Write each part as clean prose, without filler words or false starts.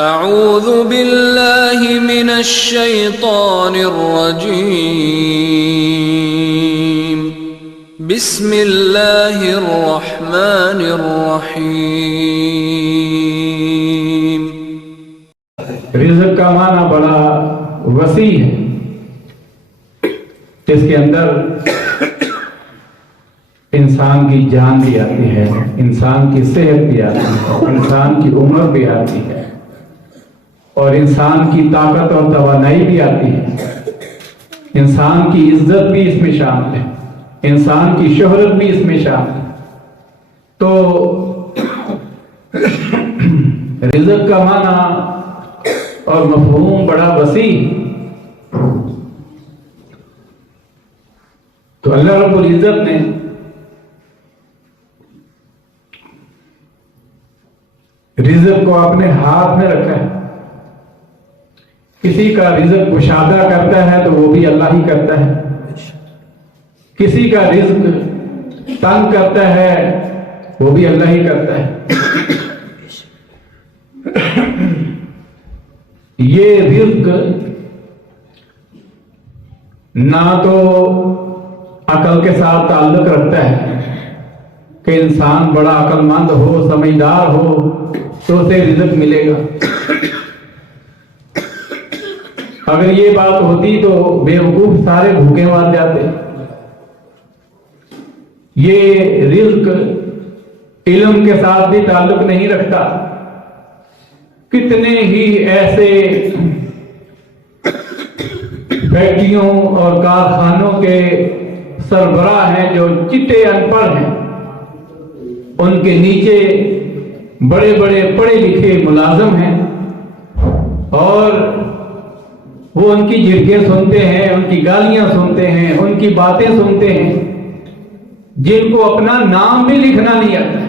اعوذ باللہ من الشیطان الرجیم بسم اللہ الرحمن الرحیم۔ رزق کا معنی بڑا وسیع ہے، اس کے اندر انسان کی جان بھی آتی ہے، انسان کی صحت بھی آتی ہے، انسان کی عمر بھی آتی ہے، اور انسان کی طاقت اور توانائی بھی آتی ہے، انسان کی عزت بھی اس میں شامل ہے، انسان کی شہرت بھی اس میں شامل ہے۔ تو رزق کا معنی اور مفہوم بڑا وسیع۔ تو اللہ رب العزت نے رزق کو اپنے ہاتھ میں رکھا ہے۔ کسی کا رزق کشادہ کرتا ہے تو وہ بھی اللہ ہی کرتا ہے، کسی کا رزق تنگ کرتا ہے وہ بھی اللہ ہی کرتا ہے۔ یہ رزق نہ تو عقل کے ساتھ تعلق رکھتا ہے کہ انسان بڑا عقل مند ہو، سمجھدار ہو تو اسے رزق ملے گا۔ اگر یہ بات ہوتی تو بیوقوف سارے بھوکے مار جاتے۔ یہ رزق علم کے ساتھ بھی تعلق نہیں رکھتا۔ کتنے ہی ایسے فیکٹریوں اور کارخانوں کے سربراہ ہیں جو چٹے ان پڑھ ہیں، ان کے نیچے بڑے بڑے پڑھے لکھے ملازم ہیں، اور وہ ان کی جھڑکیں سنتے ہیں، ان کی گالیاں سنتے ہیں، ان کی باتیں سنتے ہیں، جن کو اپنا نام بھی لکھنا نہیں آتا ہے۔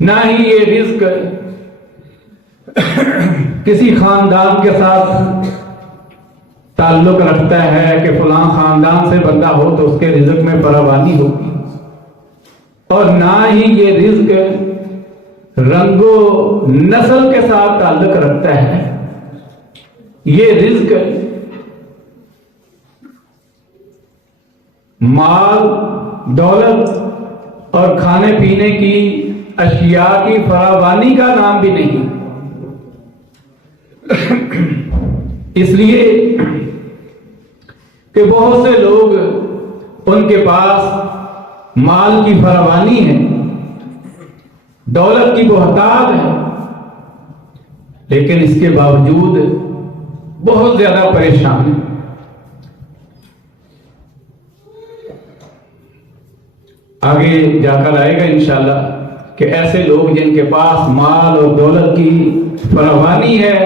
نہ ہی یہ رزق کسی خاندان کے ساتھ تعلق رکھتا ہے کہ فلاں خاندان سے بندہ ہو تو اس کے رزق میں فراوانی ہوگی، اور نہ ہی یہ رزق رنگ و نسل کے ساتھ تعلق رکھتا ہے۔ یہ رزق مال، دولت اور کھانے پینے کی اشیاء کی فراوانی کا نام بھی نہیں۔ اس لیے کہ بہت سے لوگ ان کے پاس مال کی فراوانی ہے، دولت کی بہتات ہے، لیکن اس کے باوجود بہت زیادہ پریشان ہیں۔ آگے جا کر آئے گا انشاءاللہ کہ ایسے لوگ جن کے پاس مال اور دولت کی فراوانی ہے،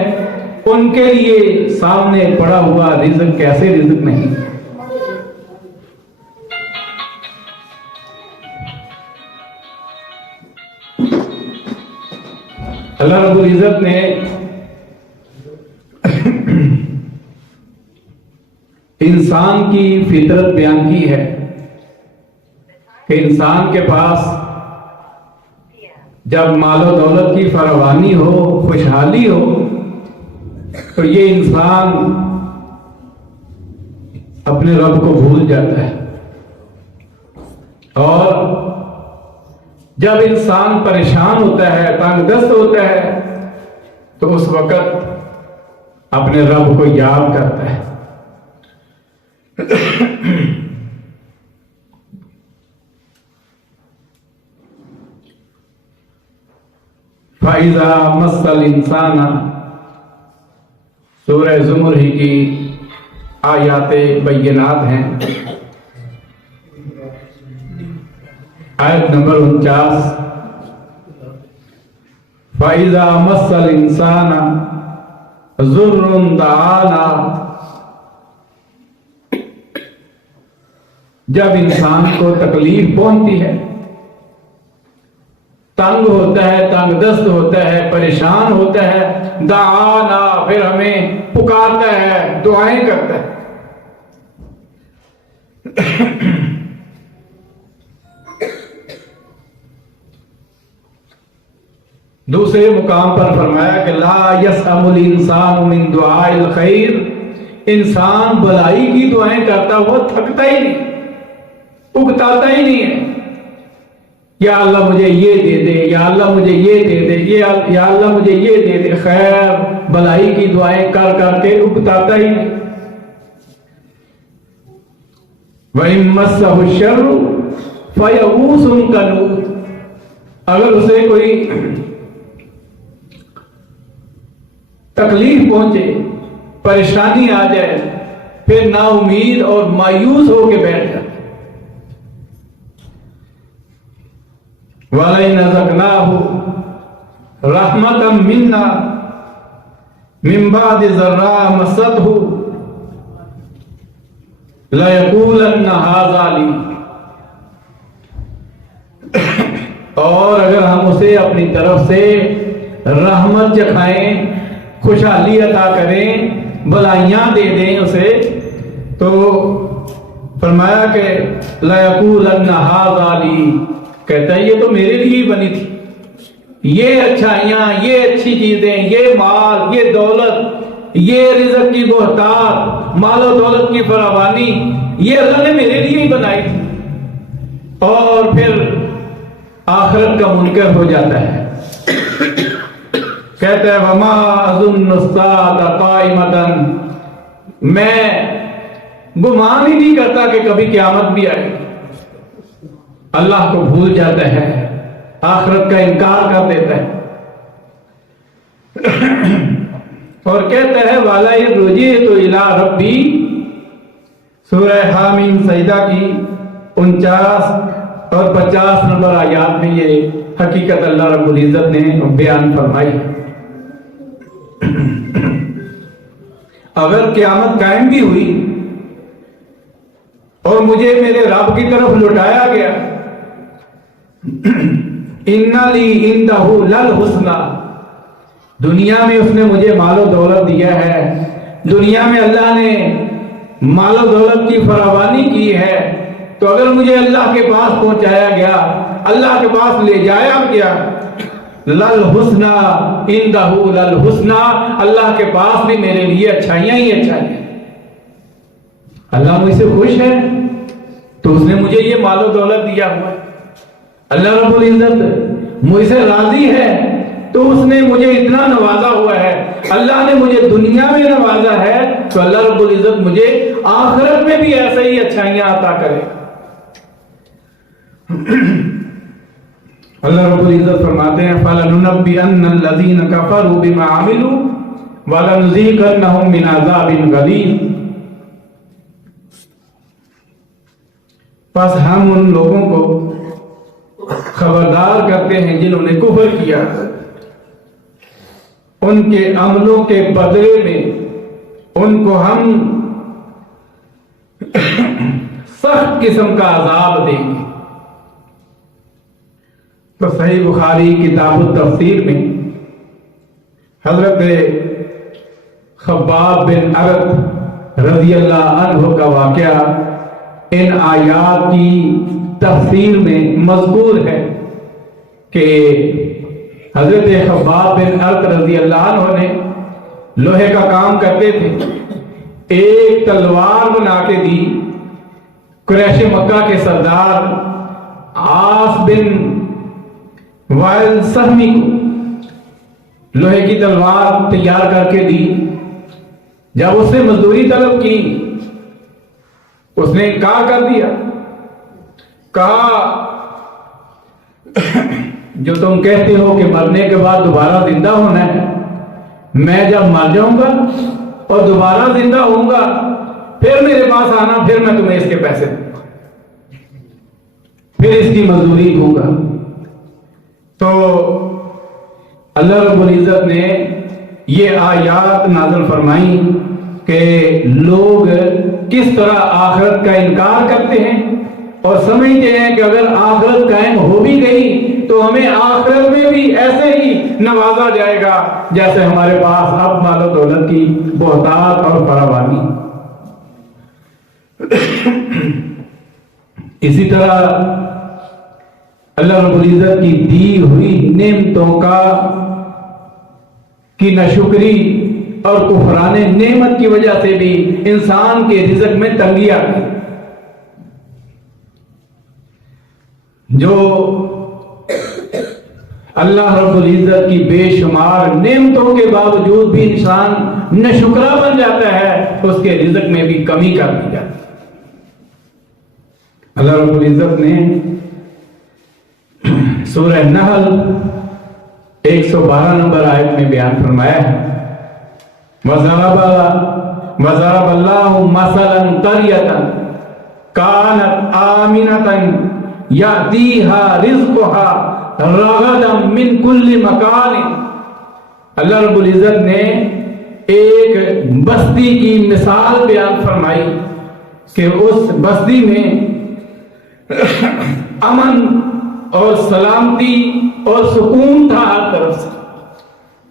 ان کے لیے سامنے پڑا ہوا رزق کیسے رزق نہیں۔ اللہ رب العزت نے انسان کی فطرت بیان کی ہے کہ انسان کے پاس جب مال و دولت کی فراوانی ہو، خوشحالی ہو، تو یہ انسان اپنے رب کو بھول جاتا ہے، اور جب انسان پریشان ہوتا ہے، تنگ دست ہوتا ہے، تو اس وقت اپنے رب کو یاد کرتا ہے۔ فَإِذَا مَسَّ الْإِنسَانَ سورہ زمر ہی کی آیات بینات ہیں، آیت نمبر 49۔ فَإِذَا مَسَّ الْإِنسَانَ ضُرٌّ دَعَانَا، جب انسان کو تکلیف پہنچتی ہے، تنگ ہوتا ہے، تنگ دست ہوتا ہے، پریشان ہوتا ہے، دعانا، پھر ہمیں پکارتا ہے، دعائیں کرتا ہے۔ دوسرے مقام پر فرمایا کہ لا یسأم الانسان من دعاء الخیر، انسان بھلائی کی دعائیں کرتا وہ تھکتا ہی نہیں، اکتاتا ہی نہیں ہے، یا اللہ مجھے یہ دے دے، یا اللہ مجھے یہ دے دے، یا اللہ مجھے یہ دے دے، خیر بھلائی کی دعائیں کر کر کے اکتاتا ہی نہیں۔ وَإِن مَسَّهُ الشَّرُّ فَيَئُوسٌ قَنُوطٌ، اگر اسے کوئی تکلیف پہنچے، پریشانی آ جائے، پھر نا امید اور مایوس ہو کے بیٹھ جائے۔ وَلَئِنْ أَذَقْنَاهُ رَحْمَةً مِنَّا مِنْ بَعْدِ ضَرَّاءٍ مَسَّتْهُ لَيَقُولَنَّ هَذَا لِي، اور اگر ہم اسے اپنی طرف سے رحمت چکھائیں، خوشحالی عطا کریں، بھلائیاں دے دیں اسے، تو فرمایا کہ لَيَقُولَنَّ هَذَا لِي، کہتا ہے یہ تو میرے لیے ہی بنی تھی، یہ اچھائیاں، یہ اچھی چیزیں، یہ مال، یہ دولت، یہ رزق کی بہتات، مال و دولت کی فراوانی، یہ اللہ نے میرے لیے ہی بنائی تھی۔ اور پھر آخرت کا منکر ہو جاتا ہے، کہتا ہے وما اظن الساعة قائمة، میں گمان ہی نہیں کرتا کہ کبھی قیامت بھی آئے۔ اللہ کو بھول جاتا ہے، آخرت کا انکار کر دیتا ہے، اور کہتا ہے والا رجعت الی ربی، سورہ حامیم سجدہ کی 49 اور 50 نمبر آیات میں یہ حقیقت اللہ رب العزت نے بیان فرمائی۔ اگر قیامت قائم بھی ہوئی اور مجھے میرے رب کی طرف لوٹایا گیا، اِنَّ لِي عِندَهُ لَلْحُسْنَى، دنیا میں اس نے مجھے مال و دولت دیا ہے، دنیا میں اللہ نے مال و دولت کی فراوانی کی ہے، تو اگر مجھے اللہ کے پاس پہنچایا گیا، اللہ کے پاس لے جایا گیا، للحسنى عندہ للحسنى، اللہ کے پاس بھی میرے لیے اچھائیاں ہی اچھائیاں، اللہ مجھ سے خوش ہے تو اس نے مجھے یہ مال و دولت دیا ہوا ہے، اللہ رب العزت مجھ سے راضی ہے تو اس نے مجھے اتنا نوازا ہوا ہے، اللہ نے مجھے دنیا میں نوازا ہے تو اللہ رب العزت مجھے آخرت میں بھی ایسا ہی اچھائیاں عطا کرے۔ اللہ رب العزت فرماتے ہیں فَلَنُنَبِّئَنَّ الَّذِينَ كَفَرُوا بِمَا عَمِلُوا وَلَنُذِيقَنَّهُم مِّنْ عَذَابٍ غَلِيظٍ، پس ہم ان لوگوں کو خبردار کرتے ہیں جنہوں نے کفر کیا، ان کے عملوں کے بدلے میں ان کو ہم سخت قسم کا عذاب دیں گے۔ تو صحیح بخاری کتاب التفسیر میں حضرت خباب بن عرط رضی اللہ عنہ کا واقعہ ان آیات کی تفسیر میں مذکور ہے کہ حضرت خباب بن عرط رضی اللہ عنہ نے لوہے کا کام کرتے تھے، ایک تلوار بنا کے دی قریش مکہ کے سردار عاص بن وائل سہمی کو، لوہے کی تلوار تیار کر کے دی۔ جب اس نے مزدوری طلب کی اس نے انکار کر دیا، کہا جو تم کہتے ہو کہ مرنے کے بعد دوبارہ زندہ ہونا ہے، میں جب مر جاؤں گا اور دوبارہ زندہ ہوں گا پھر میرے پاس آنا، پھر میں تمہیں اس کے پیسے دوں گا، پھر اس کی مزدوری دوں گا۔ تو اللہ رب العزت نے یہ آیات نازل فرمائی کہ لوگ کس طرح آخرت کا انکار کرتے ہیں اور سمجھتے ہیں کہ اگر آخرت قائم ہو بھی گئی تو ہمیں آخرت میں بھی ایسے ہی نوازا جائے گا جیسے ہمارے پاس اب مال و دولت کی بہتات اور فراوانی۔ اسی طرح اللہ رب العزت کی دی ہوئی نعمتوں کی ناشکری اور کفران نعمت کی وجہ سے بھی انسان کے رزق میں تنگی آتی ہے۔ جو اللہ رب العزت کی بے شمار نعمتوں کے باوجود بھی انسان ناشکرا بن جاتا ہے، اس کے رزق میں بھی کمی کر دی جاتی ہے۔ اللہ رب العزت نے سورہ نحل 112 نمبر آیت میں بیان فرمایا ہے، وَضَرَبَ اللَّهُ مَثَلًا قَرْيَةً كَانَتْ آمِنَةً يَأْتِيهَا رِزْقُهَا رَغَدًا مِّن كُلِّ مَكَانٍ۔ اللہ رب العزت نے ایک بستی کی مثال بیان فرمائی کہ اس بستی میں امن اور سلامتی اور سکون تھا ہر طرف سے۔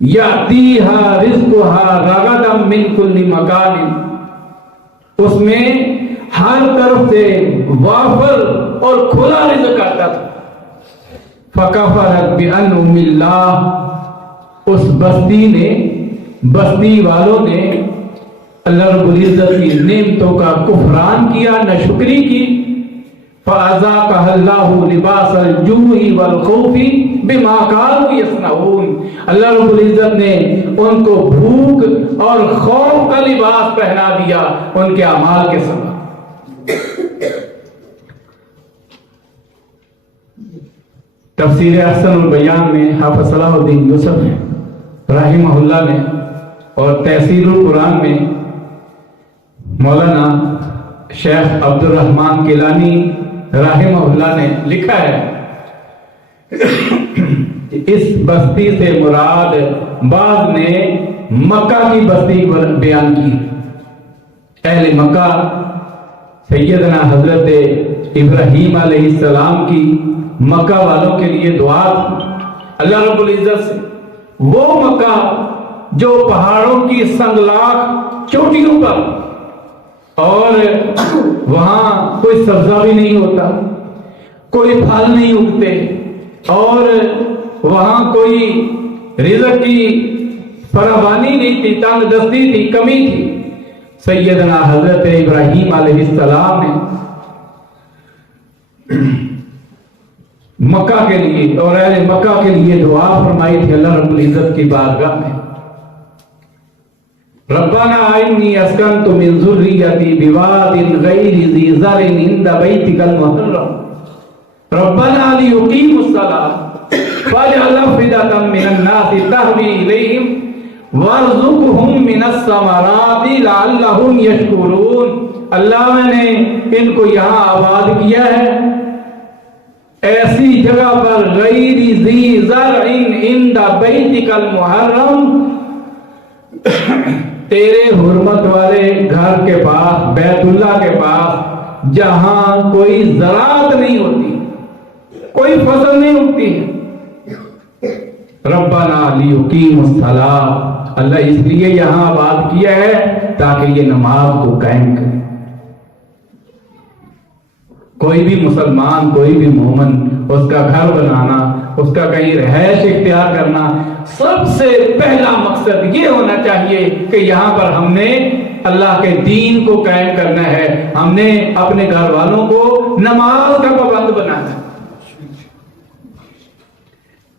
یاتیہا رزقہا رغدا من کل مکان، اس میں ہر طرف سے وافر اور کھلا رزق آتا تھا۔ فکفرت بانعم اللہ، اس بستی والوں نے اللہ رب العزت کی نعمتوں کا کفران کیا، ناشکری کی۔ فَأَذَاقَهَا اللَّهُ لِبَاسَ الْجُوعِ وَالْخَوْفِ بِمَا كَانُوا يَصْنَعُونَ، اللہ رب العزت نے ان کو بھوک اور خوف کا لباس پہنا دیا ان کے اعمال کے سبب۔ تفسیر احسن البیان میں حافظ صلاح الدین یوسف رحمہ اللہ نے اور تفسیر القرآن میں مولانا شیخ عبد الرحمن کیلانی رحمہ اللہ نے لکھا ہے، اس بستی سے مراد بعض نے مکہ کی بستی بیان کی۔ اہل مکہ سیدنا حضرت ابراہیم علیہ السلام کی مکہ والوں کے لیے دعا تھی اللہ رب العزت سے، وہ مکہ جو پہاڑوں کی سنگلاخ چوٹیوں پر، اور وہاں کوئی سبزہ بھی نہیں ہوتا، کوئی پھل نہیں اگتے، اور وہاں کوئی رزق کی فراوانی نہیں تھی، تنگ دستی تھی، کمی تھی۔ سیدنا حضرت ابراہیم علیہ السلام نے مکہ کے لیے اور اہل مکہ کے لیے دعا فرمائی تھی اللہ رب العزت کی بارگاہ میں، ربنا انی اسکنت من ذریتی بواد غیر ذی زرع عند بیتک المحرم ربنا لیقیموا الصلاۃ فاجعل افئدة من الناس تهوی الیہم وارزقہم من الثمرات لعلہم یشکرون۔ اللہ میں نے ان کو یہاں آباد کیا ہے ایسی جگہ پر، غیر ذی زرع عند بیتک المحرم، تیرے حرمت والے گھر کے پاس، بیت اللہ کے پاس، جہاں کوئی زراعت نہیں ہوتی، کوئی فصل نہیں اگتی ہے۔ ربنا لیقیموا الصلاۃ، اللہ اس لیے یہاں آباد کیا ہے تاکہ یہ نماز کو قائم کرے۔ کوئی بھی مسلمان، کوئی بھی مومن، اس کا گھر بنانا، اس کا کہیں رہائش اختیار کرنا، سب سے پہلا مقصد یہ ہونا چاہیے کہ یہاں پر ہم نے اللہ کے دین کو قائم کرنا ہے، ہم نے اپنے گھر والوں کو نماز کا پابند بنانا ہے۔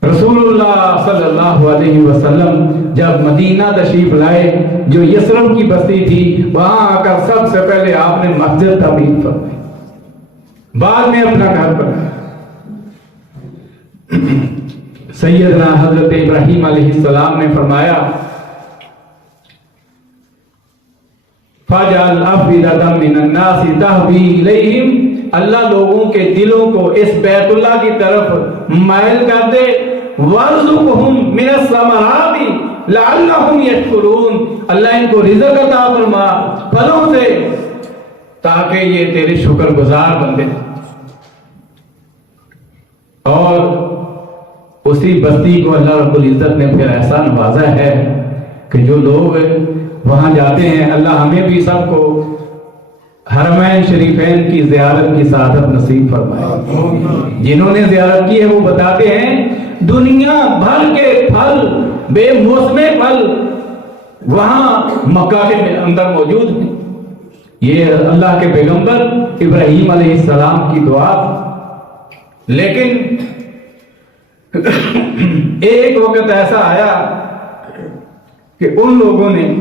رسول اللہ صلی اللہ علیہ وسلم جب مدینہ تشریف لائے، جو یثرب کی بستی تھی، وہاں آ کر سب سے پہلے آپ نے مسجد تعمیر فرمائی، بعد میں اپنا گھر بنایا۔ سیدنا حضرت ابراہیم علیہ السلام نے فرمایا فَاجْعَلْ أَفْئِدَةً مِّنَ النَّاسِ تَهْوِي إِلَيْهِمْ، اللہ لوگوں کے دلوں کو اس بیت اللہ کی طرف مائل کر دے، وَارْزُقْهُم مِّنَ الثَّمَرَاتِ لَعَلَّهُمْ يَشْكُرُونَ، اللہ ان کو رزق عطا فرما پھلوں سے تاکہ یہ تیرے شکر گزار بندے۔ اور اسی بستی کو اللہ رب العزت نے پھر ایسا نوازا ہے کہ جو لوگ وہاں جاتے ہیں، اللہ ہمیں بھی سب کو حرمین شریفین کی زیارت کی سعادت نصیب فرمائے. جنہوں نے زیارت کی ہے وہ بتاتے ہیں دنیا بھر کے پھل، بے موسمے پھل وہاں مکہ کے اندر موجود ہیں. یہ اللہ کے پیغمبر ابراہیم علیہ السلام کی دعا. لیکن ایک وقت ایسا آیا کہ ان لوگوں نے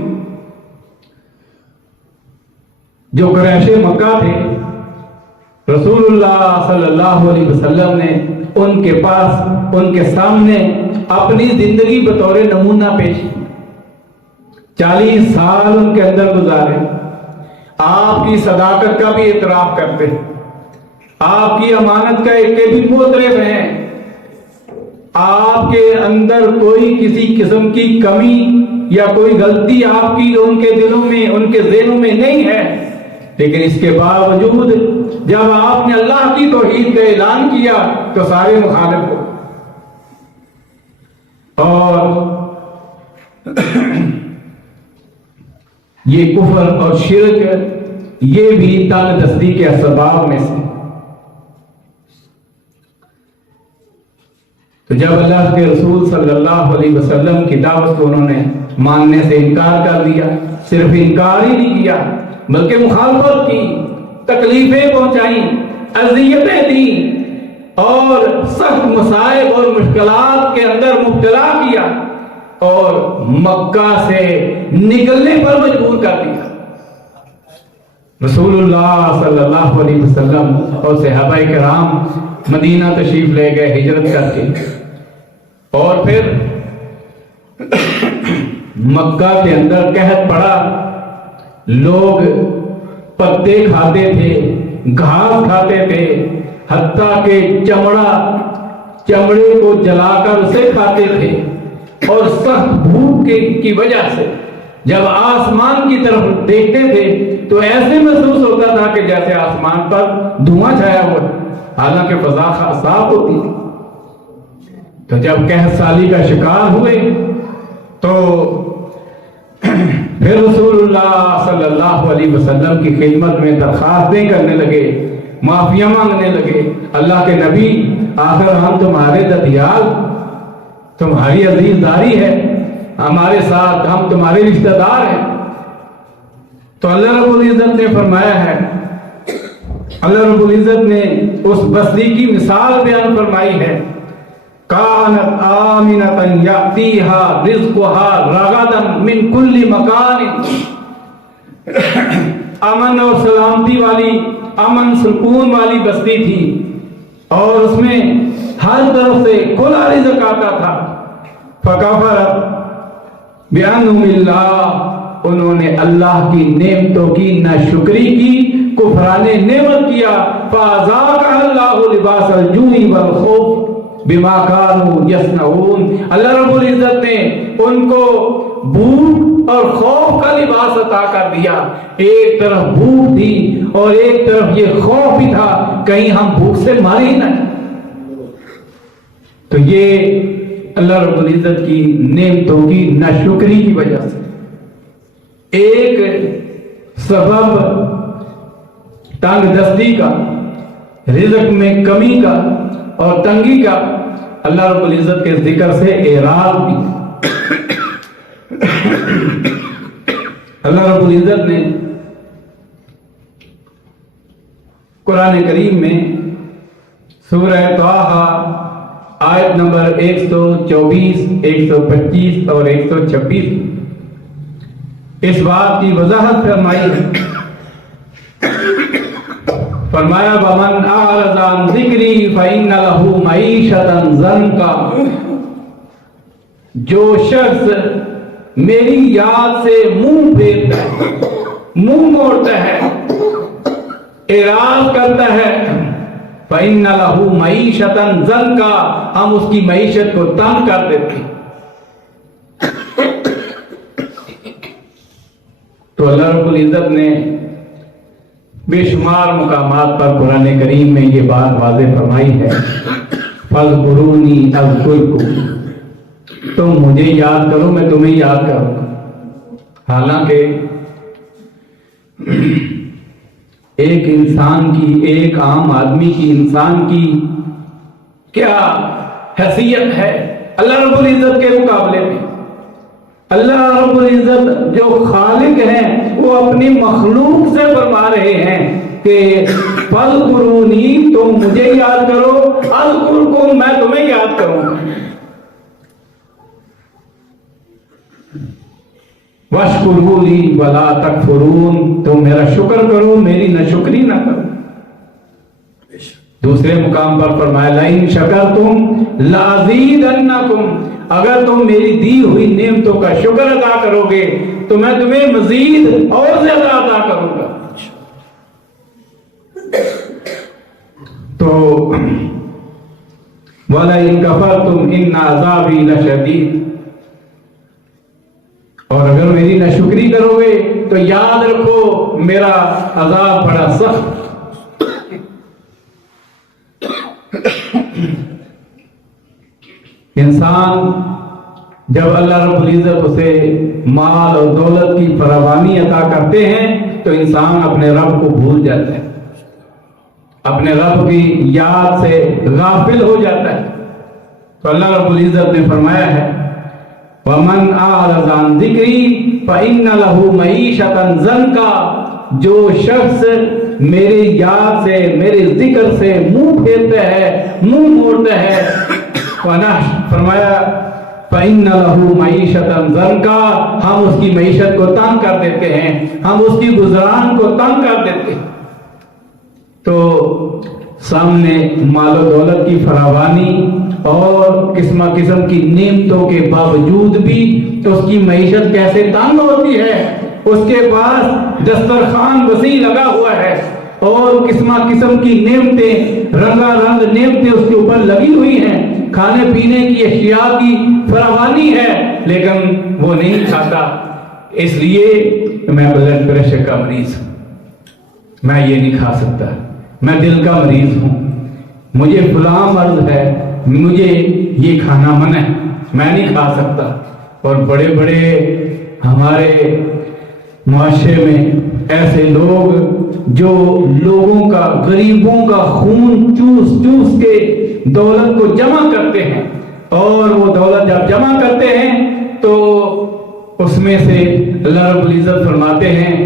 جو قریش مکہ تھے، رسول اللہ صلی اللہ علیہ وسلم نے ان کے پاس، ان کے سامنے اپنی زندگی بطور نمونہ پیش کی. 40 سال ان کے اندر گزارے، آپ کی صداقت کا بھی اعتراف کرتے، آپ کی امانت کا کے بھی معترف ہیں، آپ کے اندر کوئی کسی قسم کی کمی یا کوئی غلطی آپ کی ان کے دلوں میں، ان کے ذہنوں میں نہیں ہے. لیکن اس کے باوجود جب آپ نے اللہ کی توحید کا اعلان کیا تو سارے مخالف ہو. اور یہ کفر اور شرک یہ بھی تنگ دستی کے اسباب میں سے. تو جب اللہ کے رسول صلی اللہ علیہ وسلم کی دعوت کو انہوں نے ماننے سے انکار کر دیا، صرف انکار ہی نہیں کیا بلکہ مخالفت کی، تکلیفیں پہنچائیں، اذیتیں دیں اور سخت مصائب اور مشکلات کے اندر مبتلا کیا اور مکہ سے نکلنے پر مجبور کر دیا. رسول اللہ صلی اللہ علیہ وسلم اور صحابہ کرام مدینہ تشریف لے گئے ہجرت کر کے، اور پھر مکہ کے اندر قحط پڑا. لوگ پتے کھاتے تھے، گھاس کھاتے تھے، حتیٰ کہ چمڑے کو جلا کر اسے کھاتے تھے. اور سخت بھوک کی وجہ سے جب آسمان کی طرف دیکھتے تھے تو ایسے محسوس ہوتا تھا کہ جیسے آسمان پر دھواں چھایا ہوا، حالانکہ فضا صاف ہوتی تھی. تو جب قحط سالی کا شکار ہوئے تو پھر رسول اللہ صلی اللہ علیہ وسلم کی خدمت میں درخواستیں کرنے لگے، معافیاں مانگنے لگے. اللہ کے نبی، آخر ہم تمہارے ددیال، تمہاری عزیز داری ہے ہمارے ساتھ، ہم تمہارے رشتہ دار ہیں. تو اللہ رب العزت نے فرمایا ہے، اللہ رب العزت نے اس بستی کی مثال بیان فرمائی ہے، کانت آمنۃ یأتیہا رزقہا رغدا من کل مکان. امن اور سلامتی والی، امن سکون والی بستی تھی اور اس میں ہر طرف سے کھلا رزق آتا تھا. فکفرت بانعم اللہ، انہوں نے اللہ کی نعمتوں کی ناشکری کی، کفران نعمت کیا. فاذاقها اللہ لباس الجوع والخوف بما كانوا يصنعون. اللہ رب العزت نے ان کو بھوک اور خوف کا لباس عطا کر دیا. ایک طرف بھوک تھی اور ایک طرف یہ خوف بھی تھا کہیں ہم بھوک سے مارے ہی نہ. تو یہ اللہ رب العزت کی نعمتوں کی ناشکری کی وجہ سے ایک سبب تنگ دستی کا، رزق میں کمی کا اور تنگی کا اللہ رب العزت کے ذکر سے اعراض بھی. اللہ رب العزت نے قرآن کریم میں سورہ طٰہٰ آیت نمبر 124، 125 اور 126 اس بات کی وضاحت فرمائی ہے. فرمایا وَمَنْ أَعْرَضَ عَنْ ذِكْرِي فَإِنَّ لَهُ مَعِيشَةً ضَنْكًا. جو شخص میری یاد سے منہ پھیرتا ہے، منہ موڑتا ہے، اعراض کرتا ہے، فَإِنَّ لَهُ مَعِيشَةً ضَنْكًا، ہم اس کی معیشت کو تنگ کر دیتے ہیں. تو اللہ رب العزت نے بے شمار مقامات پر قرآن کریم میں یہ بات واضح فرمائی ہے، فَاذْكُرُونِي أَذْكُرْكُمْ، تم مجھے یاد کرو میں تمہیں یاد کروں گا. حالانکہ ایک انسان کی، ایک عام آدمی کی، انسان کی کیا حیثیت ہے اللہ رب العزت کے مقابلے میں؟ اللہ رب العزت جو خالق ہیں وہ اپنی مخلوق سے فرما رہے ہیں کہ فَاذْكُرُونِی، تم مجھے یاد کرو، اذکرکم، میں تمہیں یاد کروں گا، وَاشْکُرُوا لِی وَلَا تَکْفُرُونَ، تم میرا شکر کرو، میری ناشکری نہ کرو۔ دوسرے مقام پر فرمایا لَئِن شَکَرْتُمْ لَأَزِیدَنَّکُمْ، اگر تم میری دی ہوئی نعمتوں کا شکر ادا کرو گے تو میں تمہیں مزید اور زیادہ عطا کروں گا۔ تو وَلَئِن كَفَرْتُمْ إِنَّ عَذَابِی لَشَدِیدٌ، اور اگر میری ناشکری کرو گے تو یاد رکھو میرا عذاب بڑا سخت۔ انسان جب اللہ رب العزت اسے مال اور دولت کی فراوانی عطا کرتے ہیں تو انسان اپنے رب کو بھول جاتا ہے، اپنے رب کی یاد سے غافل ہو جاتا ہے۔ تو اللہ رب العزت نے فرمایا ہے وَمَنْ أَعْرَضَ عَنْ ذِكْرِی فَإِنَّ لَهُ مَعِیشَةً ضَنْکًا، جو شخص میری یاد سے، میرے ذکر سے منہ پھیرتا ہے، منہ موڑتا ہے، فرمایا فَإِنَّ لَهُ مَعِیشَةً ضَنْکًا، ہم اس کی معیشت کو تنگ کر دیتے ہیں، ہم اس کی گزران کو تنگ کر دیتے ہیں۔ تو سامنے مال و دولت کی فراوانی اور قسم قسم کی نعمتوں کے باوجود بھی اس کی معیشت کیسے تنگ ہوتی ہے۔ اس کے پاس دسترخوان وسیع لگا ہوا ہے اور قسم قسم کی نعمتیں، رنگا رنگ نعمتیں اس کے اوپر لگی ہوئی ہیں، کھانے پینے کی اشیاء کی فراوانی ہے، لیکن وہ نہیں کھاتا، اس لیے میں بلڈ پریشر کا مریض ہوں، میں یہ نہیں کھا سکتا، میں دل کا مریض ہوں، مجھے فلاں مرض ہے، مجھے یہ کھانا منع ہے، میں نہیں کھا سکتا۔ اور بڑے بڑے ہمارے معاشرے میں ایسے لوگ جو لوگوں کا، غریبوں کا خون چوس چوس کے دولت کو جمع کرتے ہیں، اور وہ دولت جب جمع کرتے ہیں تو اس میں سے اللہ رب العزت فرماتے ہیں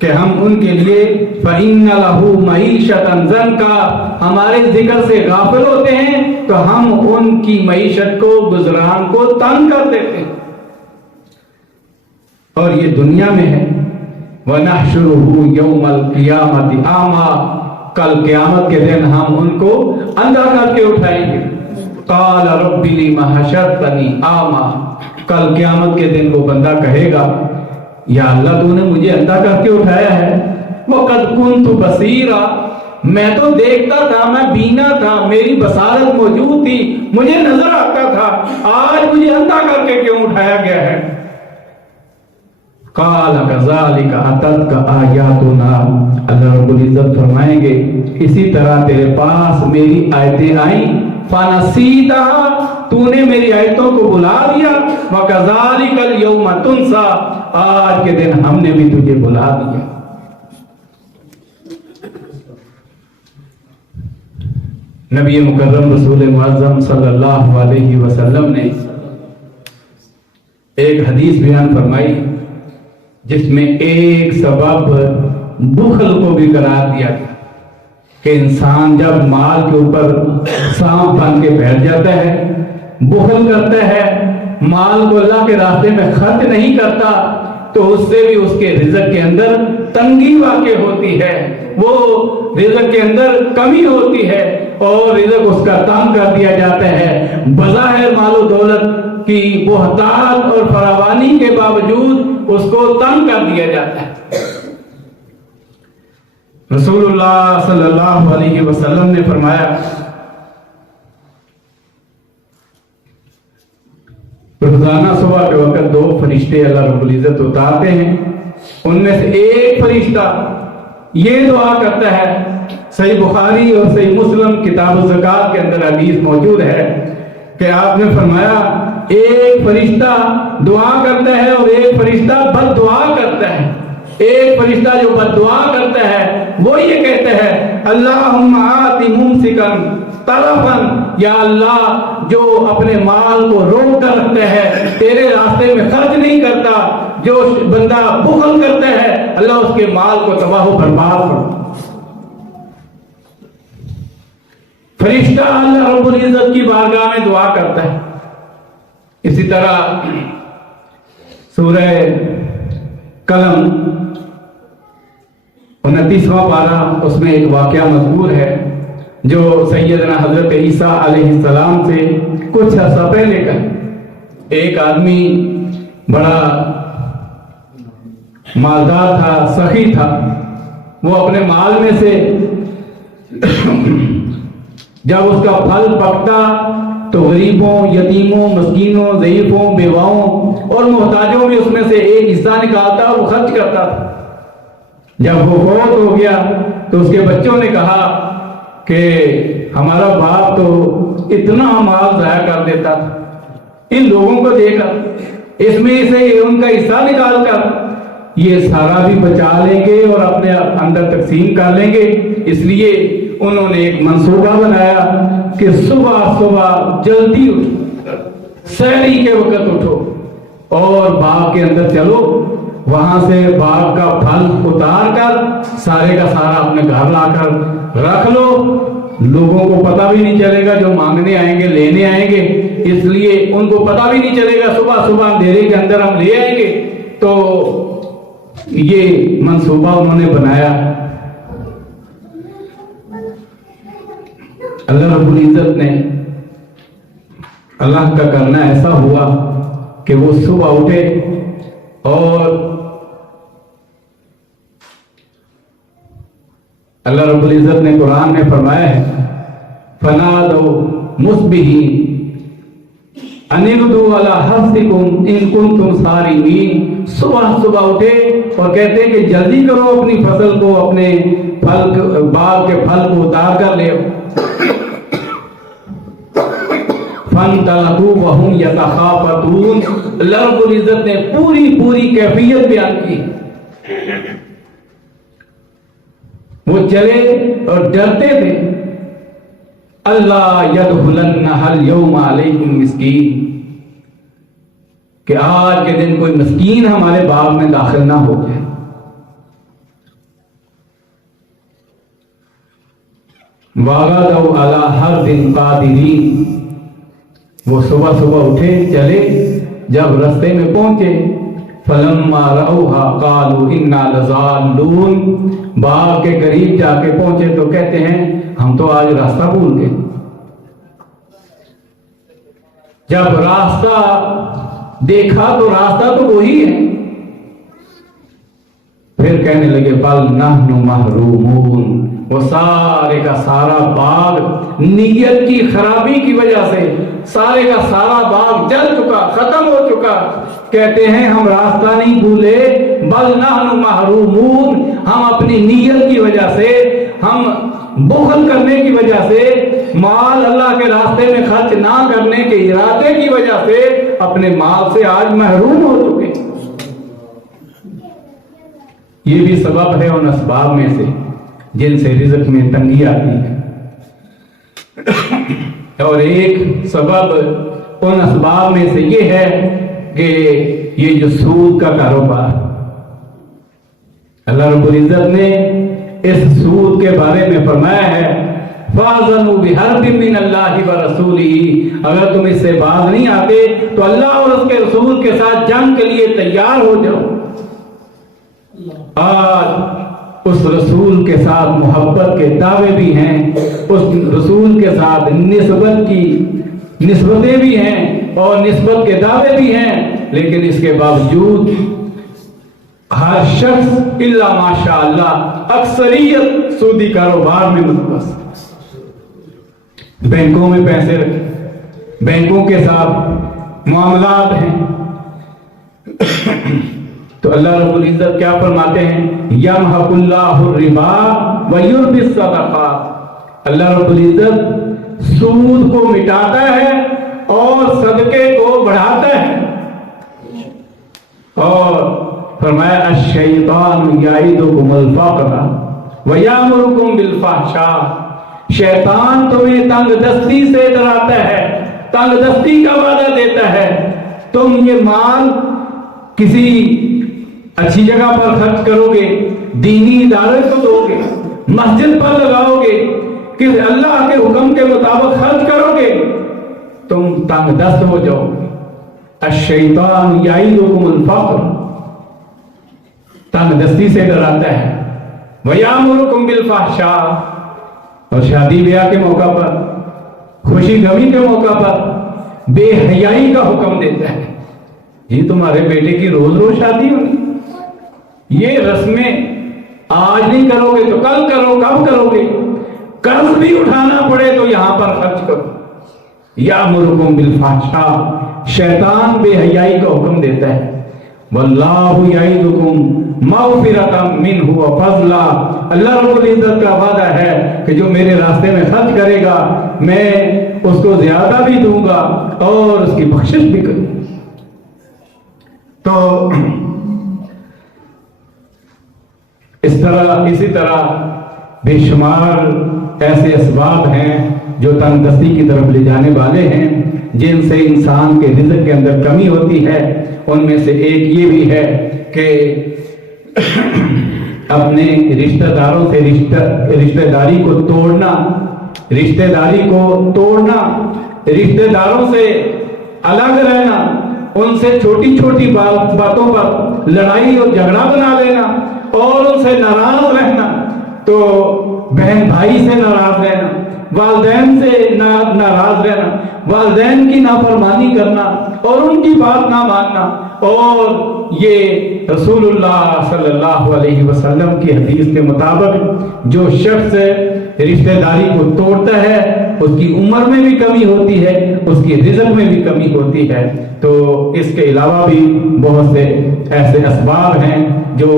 کہ ہم ان کے لیے فَإِنَّ لَهُ مَعِیشَةً ضَنْکًا، ہمارے ذکر سے غافل ہوتے ہیں تو ہم ان کی معیشت کو، گزران کو تنگ کر دیتے ہیں۔ اور یہ دنیا میں ہے وَنَحْشُرُهُ يَوْمَ الْقِيَامَةِ أَعْمَىٰ، کل قیامت کے دن ہم ان کو اندھا کر کے اٹھائیں گے۔ قَالَ رَبِّ لِمَ حَشَرْتَنِی أَعْمَىٰ، کل قیامت کے دن وہ بندہ کہے گا یا اللہ تو نے مجھے اندھا کر کے اٹھایا ہے، وَقَدْ كُنْتُ بَصِیرًا، میں تو دیکھتا تھا، میں بینا تھا، میری بصارت موجود تھی، مجھے نظر آتا تھا، آج مجھے اندھا کر کے کیوں اٹھایا گیا ہے؟ قَالَ كَذَلِكَ أَتَتْكَ آیَاتُنَا، اللہ رب العزت فرمائیں گے اسی طرح تیرے پاس میری آیتیں آئیں، فَنَسِیتَهَا، تو نے میری آیتوں کو بھلا دیا، وَكَذَلِكَ الْيَوْمَ تُنْسَىٰ، آج کے دن ہم نے بھی تجھے بھلا دیا۔ نبی مکرم رسول معظم صلی اللہ علیہ وسلم نے ایک حدیث بیان فرمائی جس میں ایک سبب بخل کو بھی قرار دیا گیا کہ انسان جب مال کے اوپر سانپ بن کے بیٹھ جاتا ہے، بخل کرتا ہے، مال کو اللہ کے راستے میں خرچ نہیں کرتا، تو اس سے بھی اس کے رزق کے اندر تنگی واقع ہوتی ہے، وہ رزق کے اندر کمی ہوتی ہے اور رزق اس کا تنگ کر دیا جاتا ہے۔ بظاہر مال و دولت کی بہتات اور فراوانی کے باوجود اس کو تنگ کر دیا جاتا ہے۔ رسول اللہ صلی اللہ علیہ وسلم نے فرمایا روزانہ صبح کے وقت دو فرشتے اللہ رب العزت اتارتے ہیں، ان میں سے ایک فرشتہ یہ دعا کرتا ہے، صحیح بخاری اور صحیح مسلم کتاب الزکات کے اندر حدیث موجود ہے کہ آپ نے فرمایا ایک فرشتہ دعا کرتا ہے اور ایک فرشتہ بد دعا کرتا ہے۔ ایک فرشتہ جو بد دعا کرتا ہے وہ یہ کہتے ہیں اللہم آتی ممسکن طرفن، یا اللہ جو اپنے مال کو روک کر رکھتے ہیں، تیرے راستے میں خرچ نہیں کرتا، جو بندہ بخل کرتا ہے اللہ اس کے مال کو تباہ و برباد کر۔ فرشتہ اللہ رب العزت کی بارگاہ میں دعا کرتا ہے۔ اسی طرح سورہ قلم 29واں پارہ، اس میں ایک واقعہ مذکور ہے جو سیدنا حضرت عیسیٰ علیہ السلام سے کچھ عرصہ پہلے کا۔ ایک آدمی بڑا مالدار تھا، سخی تھا، وہ اپنے مال میں سے جب اس کا پھل پکتا تو غریبوں، یتیموں، مسکینوں، ضعیفوں، بیواؤں اور محتاجوں میں اس میں سے ایک حصہ نکالتا اور وہ خرچ کرتا تھا۔ جب وہ فوت ہو گیا تو اس کے بچوں نے کہا کہ ہمارا باپ تو اتنا مال ضائع کر دیتا تھا، ان لوگوں کو دے کر اس میں سے ان کا حصہ نکال کر یہ سارا بھی بچا لیں گے اور اپنے اندر تقسیم کر لیں گے۔ اس لیے انہوں نے ایک منصوبہ بنایا کہ صبح صبح جلدی اٹھو، سحری کے وقت اٹھو اور باغ کے اندر چلو، وہاں سے باغ کا پھل اتار کر سارے کا سارا اپنے گھر لا کر رکھ لو، لوگوں کو پتہ بھی نہیں چلے گا، جو مانگنے آئیں گے لینے آئیں گے، اس لیے ان کو پتہ بھی نہیں چلے گا، صبح صبح اندھیرے کے اندر ہم لے آئیں گے۔ تو یہ منصوبہ انہوں نے بنایا۔ اللہ رب العزت نے، اللہ کا کرنا ایسا ہوا کہ وہ صبح اٹھے اور اللہ رب العزت نے قرآن میں فرمایا ہے فَنَادَوْا مُصْبِحِينَ أَنِ اغْدُوا عَلَىٰ حَرْثِكُمْ إِن كُنتُمْ صَارِمِينَ، صبح صبح اٹھے اور کہتے ہیں کہ جلدی کرو، اپنی فصل کو، اپنے پھل باغ کے پھل کو اتار کر لے۔ فَانْطَلَقُوا وَهُمْ يَتَخَافَتُونَ، اللہ رب العزت نے پوری کیفیت بیان کی۔ وہ چلے اور ڈرتے تھے اللہ يَدْخُلَنَّهَا الْيَوْمَ عَلَيْكُمْ مِسْكِينٌ، کہ آج کے دن کوئی مسکین ہمارے باغ میں داخل نہ ہو جائے۔ وَغَدَوْا عَلَىٰ حَرْدٍ قَادِرِينَ، وہ صبح صبح اٹھے چلے، جب رستے میں پہنچے فَلَمَّا رَأَوْهَا قَالُوا إِنَّا لَضَالُّونَ، باغ کے قریب جا کے پہنچے تو کہتے ہیں ہم تو آج راستہ بھول گئے۔ جب راستہ دیکھا تو راستہ تو وہی ہے، پھر کہنے لگے بل نحن محرومون، وہ سارے کا سارا باغ نیت کی خرابی کی وجہ سے سارے کا سارا باغ جل چکا، ختم ہو چکا۔ کہتے ہیں ہم راستہ نہیں بھولے، بل نحن محرومون، ہم اپنی نیت کی وجہ سے، ہم بخل کرنے کی وجہ سے، مال اللہ کے راستے میں خرچ نہ کرنے کے ارادے کی وجہ سے اپنے مال سے آج محروم ہو چکے۔ یہ بھی سبب ہے ان اسباب میں سے جن سے رزق میں تنگی آتی ہے، اور ایک سبب ان اسباب میں سے یہ ہے کہ یہ جو سود کا کاروبار، اللہ رب العزت نے اس سود کے بارے میں فرمایا ہے فَأَذَنُوا بِحَرْبٍ مِّنَ اللَّهِ وَرَسُولِهِ، اگر تم اس سے باز نہیں آتے تو اللہ اور اس کے رسول کے ساتھ جنگ کے لیے تیار ہو جاؤ۔ آج اس رسول کے ساتھ محبت کے دعوے بھی ہیں، اس رسول کے ساتھ نسبتیں بھی ہیں اور نسبت کے دعوے بھی ہیں، لیکن اس کے باوجود ہر شخص الا ماشاء اللہ اکثریت سودی کاروبار میں ملوث، بینکوں میں پیسے رکھے، بینکوں کے ساتھ معاملات ہیں۔ تو اللہ رب العزت کیا فرماتے ہیں یمحق اللہ الربا ویربی الصدقات، اللہ رب العزت سود کو مٹاتا ہے اور صدقے کو بڑھاتا ہے۔ اور فرمایا الشیطان یعدکم الفقر وَيَأْمُرُكُمْ بِالْفَحْشَاءِ، شیطان تمہیں تنگ دستی سے ڈراتا ہے، تنگ دستی کا وعدہ دیتا ہے۔ تم یہ مال کسی اچھی جگہ پر خرچ کرو گے، دینی ادارے کو دو گے، مسجد پر لگاؤ گے، کہ اللہ کے حکم کے مطابق خرچ کرو گے، تم تنگ دست ہو جاؤ گے۔ الشیطان یعیدکم الفقر، تنگ دستی سے ڈراتا ہے۔ وَیَأْمُرُکُم بِالْفَحْشَاءِ، اور شادی بیاہ کے موقع پر، خوشی غمی کے موقع پر بے حیائی کا حکم دیتا ہے۔ یہ تمہارے بیٹے کی روز روز شادی ہوگی، یہ رسمیں آج نہیں کرو گے تو کل کرو، کب کرو گے؟ قرض بھی اٹھانا پڑے تو یہاں پر خرچ کرو۔ یأمرکم بالفحشاء، شیطان بے حیائی کا حکم دیتا ہے۔ واللہ یعیدکم مغفرۃ منہ وفضلا، اللہ رب العزت کا وعدہ ہے کہ جو میرے راستے میں خرچ کرے گا میں اس کو زیادہ بھی دوں گا اور اس کی بخشش بھی کروں گا۔ تو اسی طرح بے شمار ایسے اسباب ہیں جو تنگ دستی کی طرف لے جانے والے ہیں، جن سے انسان کے رزق کے اندر کمی ہوتی ہے۔ ان میں سے ایک یہ بھی ہے کہ اپنے رشتہ داروں سے رشتہ داری کو توڑنا، رشتہ داری کو توڑنا، رشتہ داروں سے الگ رہنا، ان سے چھوٹی چھوٹی باتوں پر لڑائی اور جھگڑا بنا لینا اور ان سے ناراض رہنا۔ تو بہن بھائی سے ناراض رہنا، والدین سے ناراض رہنا، والدین کی نافرمانی کرنا اور ان کی بات نہ ماننا، اور یہ رسول اللہ صلی اللہ علیہ وسلم کی حدیث کے مطابق جو شخص رشتہ داری کو توڑتا ہے اس کی عمر میں بھی کمی ہوتی ہے، اس کی رزق میں بھی کمی ہوتی ہے۔ تو اس کے علاوہ بھی بہت سے ایسے اسباب ہیں جو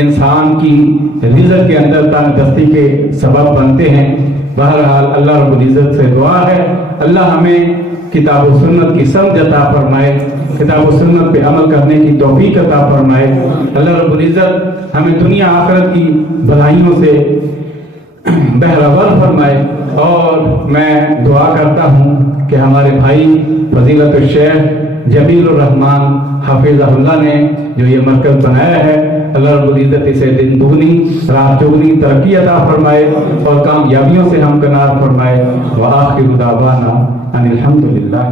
انسان کی رزق کے اندر تنگ دستی کے سبب بنتے ہیں۔ بہرحال اللہ رب العزت سے دعا ہے اللہ ہمیں کتاب و سنت کی سمجھ عطا فرمائے، کتاب و سنت پہ عمل کرنے کی توفیق عطا فرمائے۔ اللہ رب العزت ہمیں دنیا آخرت کی بھلائیوں سے بہرور فرمائے۔ اور میں دعا کرتا ہوں کہ ہمارے بھائی فضیلت الشیخ جمیل الرحمان حافظہ اللہ نے جو یہ مرکز بنایا ہے، اللہ رب العزت اسے دن دگنی رات چگنی ترقی عطا فرمائے اور کامیابیوں سے ہمکنار فرمائے۔ وآخر دعوانا ان الحمدللہ۔